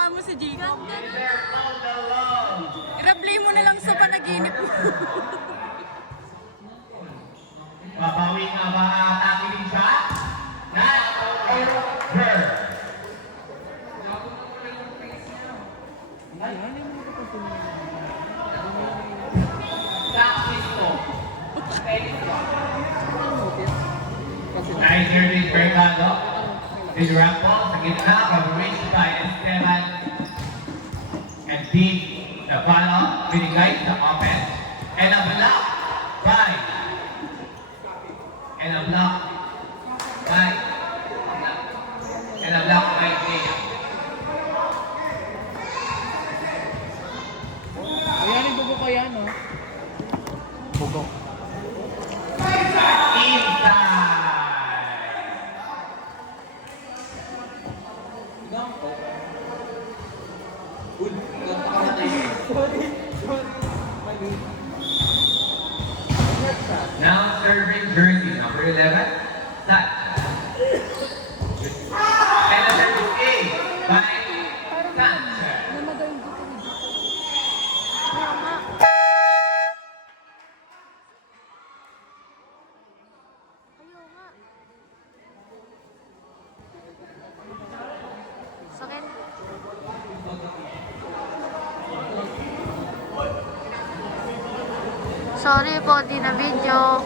kamukha mo si Jigo. I-replay mo na lang sa panaginip mo. Babawi nga ba takiling siya? Not over. Nice service, Bernardo. Big round ball sa gitna, coverage by Esteban. And Dean, the follow, binigay sa offense. And a block by. And a block by. And a block by Dean. Ayan, yung bugo ko yan, no? Bugo. Inside. Now serving jersey number 11, Sat. And the service A by Sanchez. Sakit. Sorry po, di na video.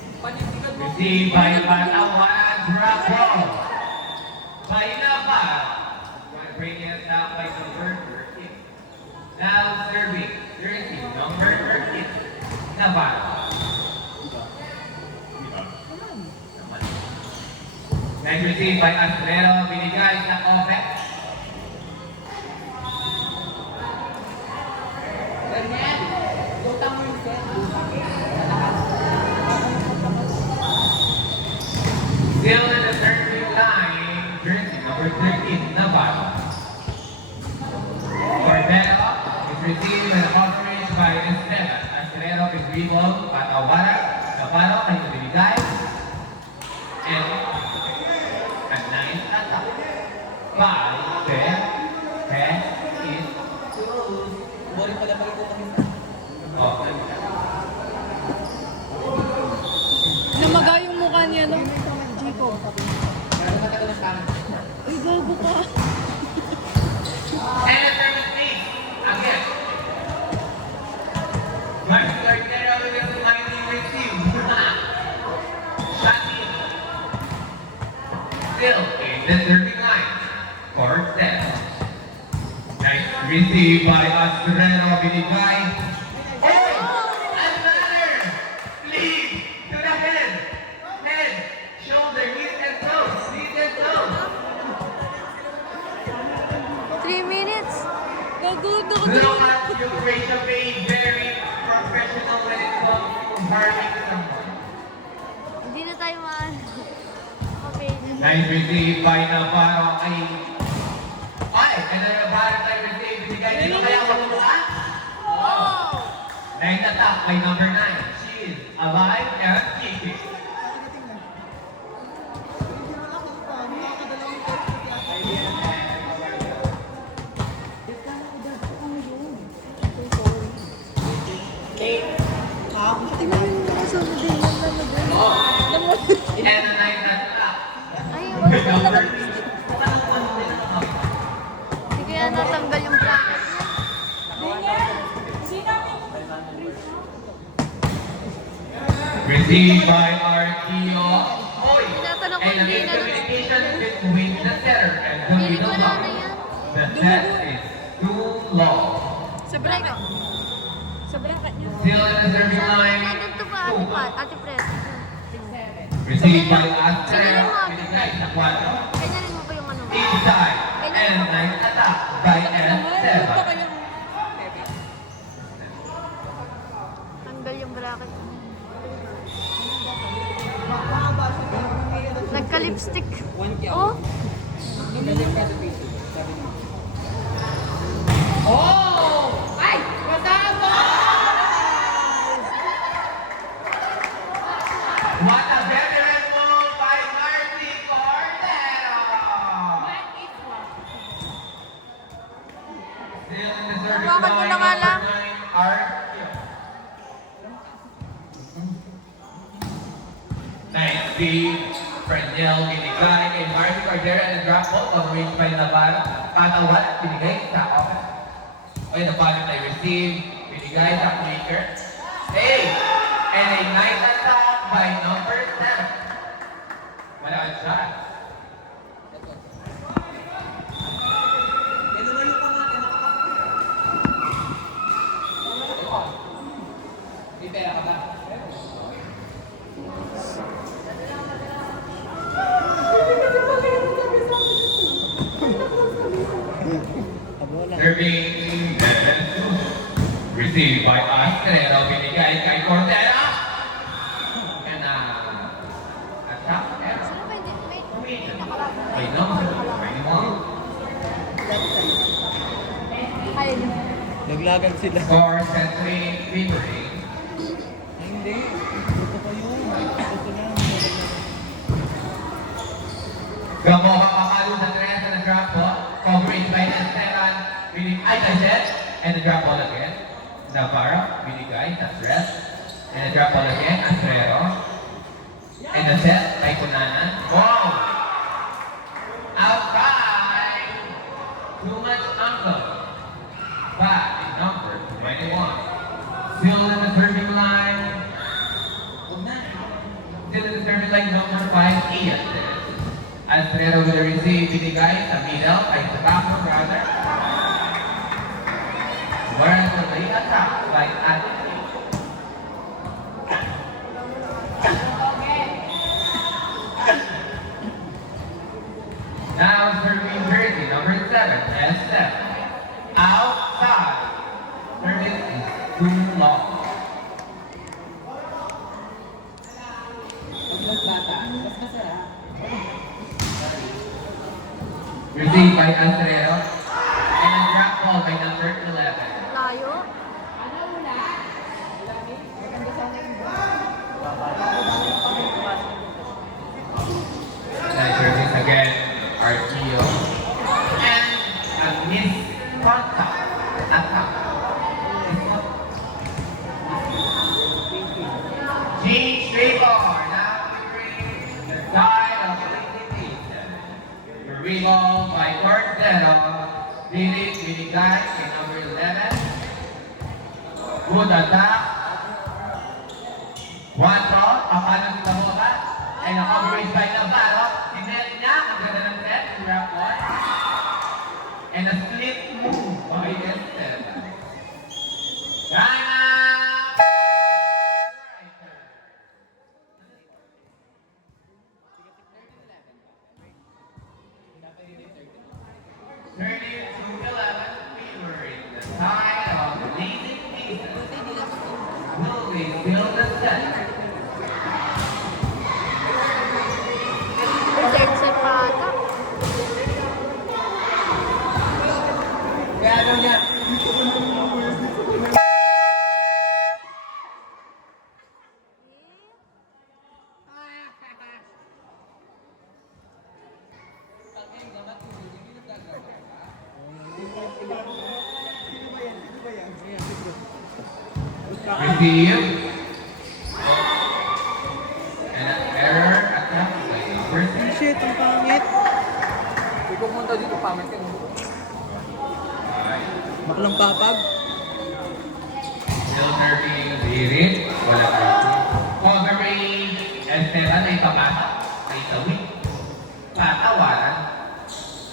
Received by Palawan, drop ball. By Navarro. Bring it down by number 13. Now serving jersey number 13, Navarro. Next received by Astrero, binigay sa offense. Still in the third line, jersey number 13, Navarro. Cordero is received with a coverage by Esteban. Astrero is dribbled, Patawara, Navarro ay nabibigay. And a nice attack by Ted is Boring pala pala ko kami. Namaga yung mukha niya, no? Jigo. Meron ka tagal ng kami. Ay, gago ka. And the service B, again. Mark Cordero will finally receive. Shot in. Still in the serving line. Cordero. Nice receive by Astrero, binigay. Oh! Another! Lead to the head. Head, shoulder, knees and toes. Knees and toes. 3 minutes. Nagudo ko Look at your Rachel being very professional when it comes to harming someone. Hindi na tayo maan. Okay. Nice receive by Navarro. Ay, and then Navarro tayo receive. Binigay dito kaya makuha? Wow! Nice attack by number 9. She is alive and kicking. And a nice attack. Ay, By wala number na. 6. Hindi kaya natanggal yung bracket niya. Received by Arquillo. Oy! Tinatanong ko And a hindi na. miscommunication between the setter and the Feeling middle ko na block. yan. The set is too long. Sa bracket. Sa bracket niya. Still in the serving line. Nandito pa, ate Pres. Received by Sige Astrero. mo. Binigay sa 4. Ganyanin mo pa yung ano. Inside. And nice attack by Esteban. Tanggal yung bracket. Nagka-lipstick. Oh, Oh! Ay! Kasama! What a veteran move by Marcy Cordero! Still in the service Hawakan mo line, na nga lang. number 9, Artio. Nice feed. Fresnel binigay kay Marcy Cordero and the drop ball of range by Navarro. Katawan at binigay sa offense. Okay, the bottom they receive. Binigay sa Maker. Hey! And a nice attack by number 7. Wala ang shot. Serving received by Astrero, binigay kay Cordero. And attack error. sino ba hindi? May number 21. Ayun. Naglagan sila. Score Century Victory. Hindi. Gusto ko yun. Gusto lang. Gamoha Pamalo sa tres and the drop ball. Coverage by Esteban. Ay, Tajet. And the drop ball again. Navarro, binigay sa tres. And the drop ball again. Astrero. And the set ay Kunanan. Wow! Outside! Too much uncle. Back in number 21. Still in the serving line. Still in the serving line, number 5, Ian. Astrero will receive binigay sa middle ay sa Taco brother. Whereas the late attack by Anthony. Now serving jersey, number 7, S7. Outside. Service is too long. Received by Astrero. And a drop ball by number 11. Layo. Nice service again. Archio. And a missed contact attack. Gene Straybar now entering the side of the season. The rebound by Cordero. Did binigay kay number 11. Good attack. One throw, papalang sa bola. And a coverage by Navarro. Sinet niya, ang ganda ng set, grab one. And a split move by Esteban. Time out! Turning to 11, favoring the side of the leading season. Will we fill the set? Reserve sa pata. Kaya ano niya? Receive. And an error attempt by number 6. Shit, ang pangit. Hindi ko punta dito, pangit ka. Maklang papag. Still serving Zirit. Wala pa. Covering Esteban ay papasa. Ay tawid. Patawaran.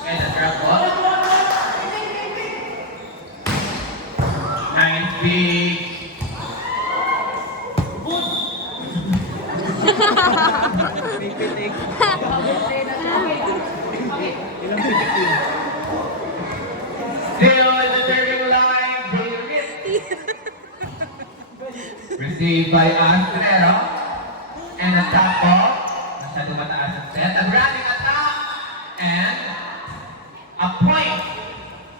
And a drop ball. Nice big. Pipitik. Ilang pitik yun? Still in the serving line. Zirit. Received by Astrero. And a Sakto. Masyado mataas ang set. A grabbing attack. And a point.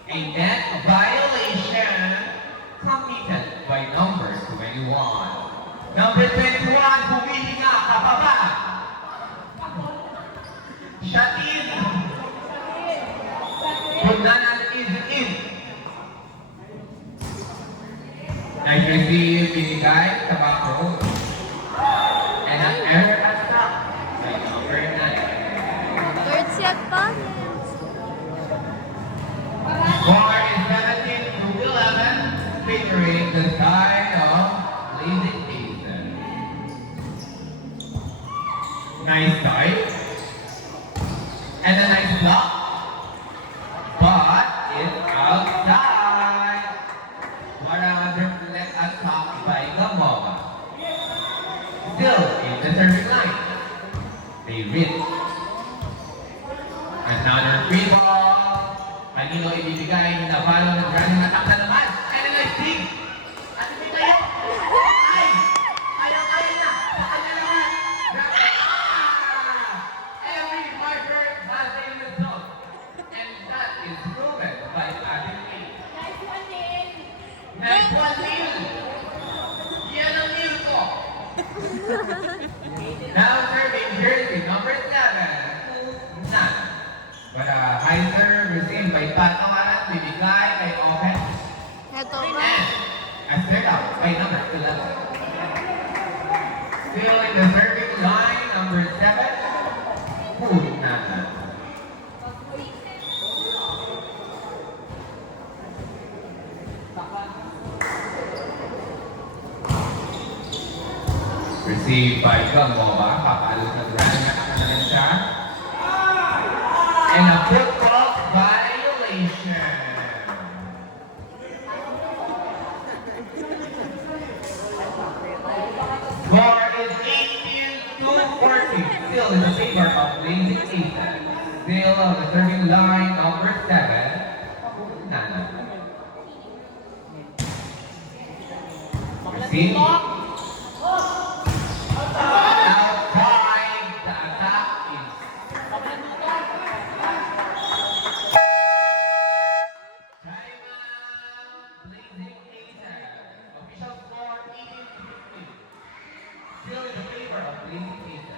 A net violation committed by number 21. Number 21, humihinga, pababa. Shot in. Pundanan is in. Nice receive, binigay sa back row. And an error attack by number 9. Third set pa. Score is 17-11, favoring the side of Blazing Aces. Nice dive. And a nice block. But it's outside. What another net attack by Gamova. Still in the serving line. They reach. Another free ball. Kanino ibibigay na balo ng running attack na naman. And a nice dig. At hindi kayo. Ay! Ayaw-ayaw na. Saan na naman? Every marker has a result. And that is proven by Adam A. Nice one, Neil. Yan ang Neil ko. Now serving jersey number 7. Nan. But high serve received by Pat Amaran, bibigay by Open. Ito ba? And a third out by number 11. Still in the serving line, number 7. Punana. Received by Gamova, papalot ng running attack na rin siya. And a football violation. Score is 18-14. Still in the favor of Blazing Aces. Still on the serving line, number 7. Nana. Receive. Outside the attack is timeout, Blazing Aces. Official score 18-15. Still in the favor of Blazing Aces.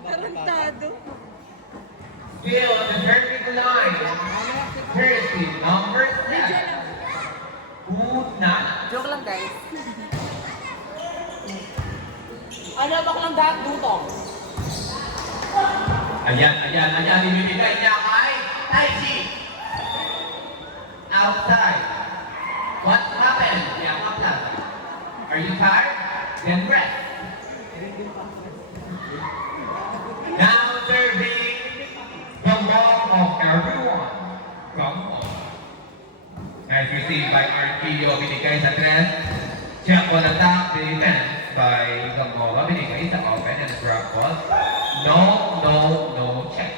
Tarantado. Still on the serving line, jersey number 7. Punana. Joke lang guys. Ano ba lang dahil dutong? Ayan, ibibigay niya kay Taichi. Outside. What happened? Yama Plaza. Are you tired? Then rest. Now serving the wall of everyone. From home. Nice receive by Arquillo, binigay sa tres. Check on attack, defense by Gamova, binigay sa open and grab ball. No check.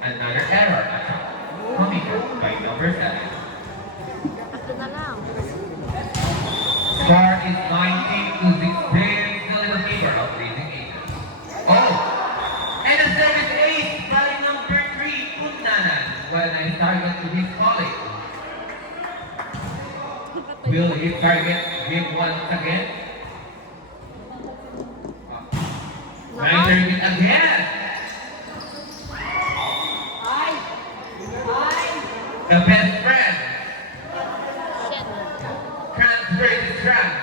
Another error attack. Committed by number 7. Ito na lang. Score is 19-16, still in the favor of Blazing Aces. Oh! And a service ace by number 3, Punnanan. Well, nice target to his colleague. Will he target him once again? Nice service again! The best friend. Shit. Transfer to trans.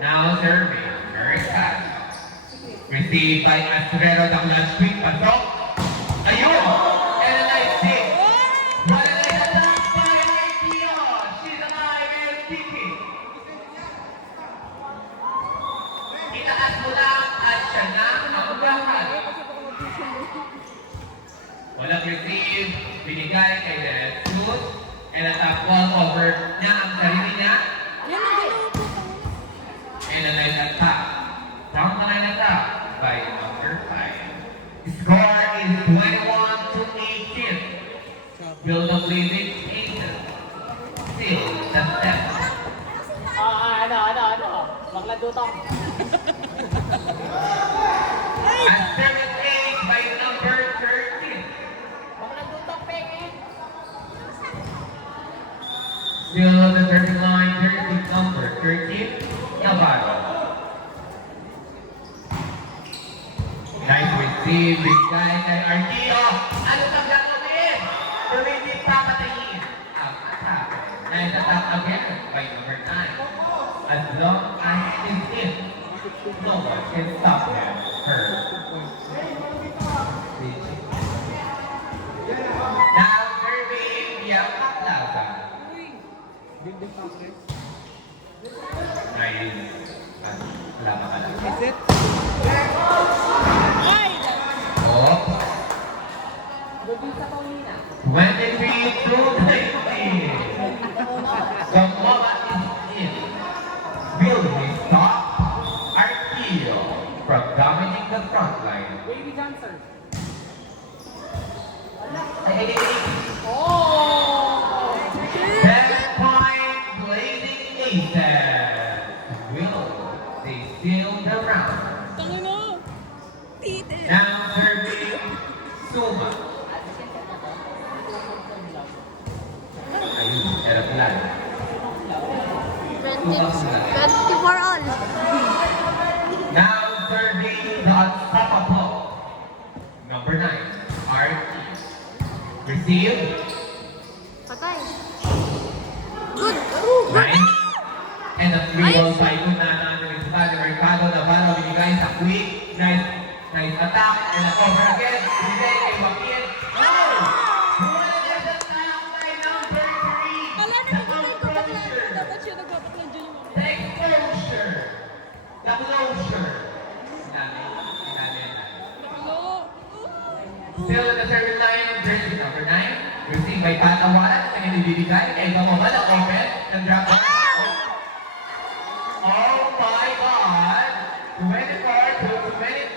Now serving. Very fast. Received by Astrero Douglas Quick Pasok. Ayun! And a nice hit. What a nice attack by Arquillo. She's alive and kicking. Itaas mo lang at siya na ang lahat. Walang receive, binigay kay Dennis Cruz, and at top walkover niya ang sarili niya, and a nice attack. From the line attack by number 5. Score is 21-18. Build up leading 8. Still the step. Bakla dutong. And 78 by number 13. Bakla dutong, peke. Still on the 30 line, 30 number 13, Navarro. Nice receive, big guy kay Arquillo. Ano kang gagawin? Pumili papatayin ang attack. Nice attack again by number 9. As long as he's in, no one can stop him. Her. Now serving via Plaza. Nice. Wala pa lang. Is it? Oh. 23 to 19. The moment is in. Will he stop Arquillo from dominating the front line? Baby Johnson. Ay. Oh! 10 point Blazing Aces. Will they seal the round? Now serving Suma. Ayun, era plan. 24 all. Now serving the unstoppable. Number 9, RT. Receive. Patay. Good. 9. And a free ball by Kunana ng Estado Mercado Navarro binigay sa quick. Nice attack and a cover again. Binigay kay Joaquin. Oh! Wala na sa tao kay number 3. Wala na naman ko bakla. Dapat siya nagpapaklan dyan yung mga. Exposure. The closure. Hello? Still on the service line, jersey number 9. Received by Patawaran. Ang ibibigay kay Gamawala open. Nag-drop on. Oh my God! 24 to 23.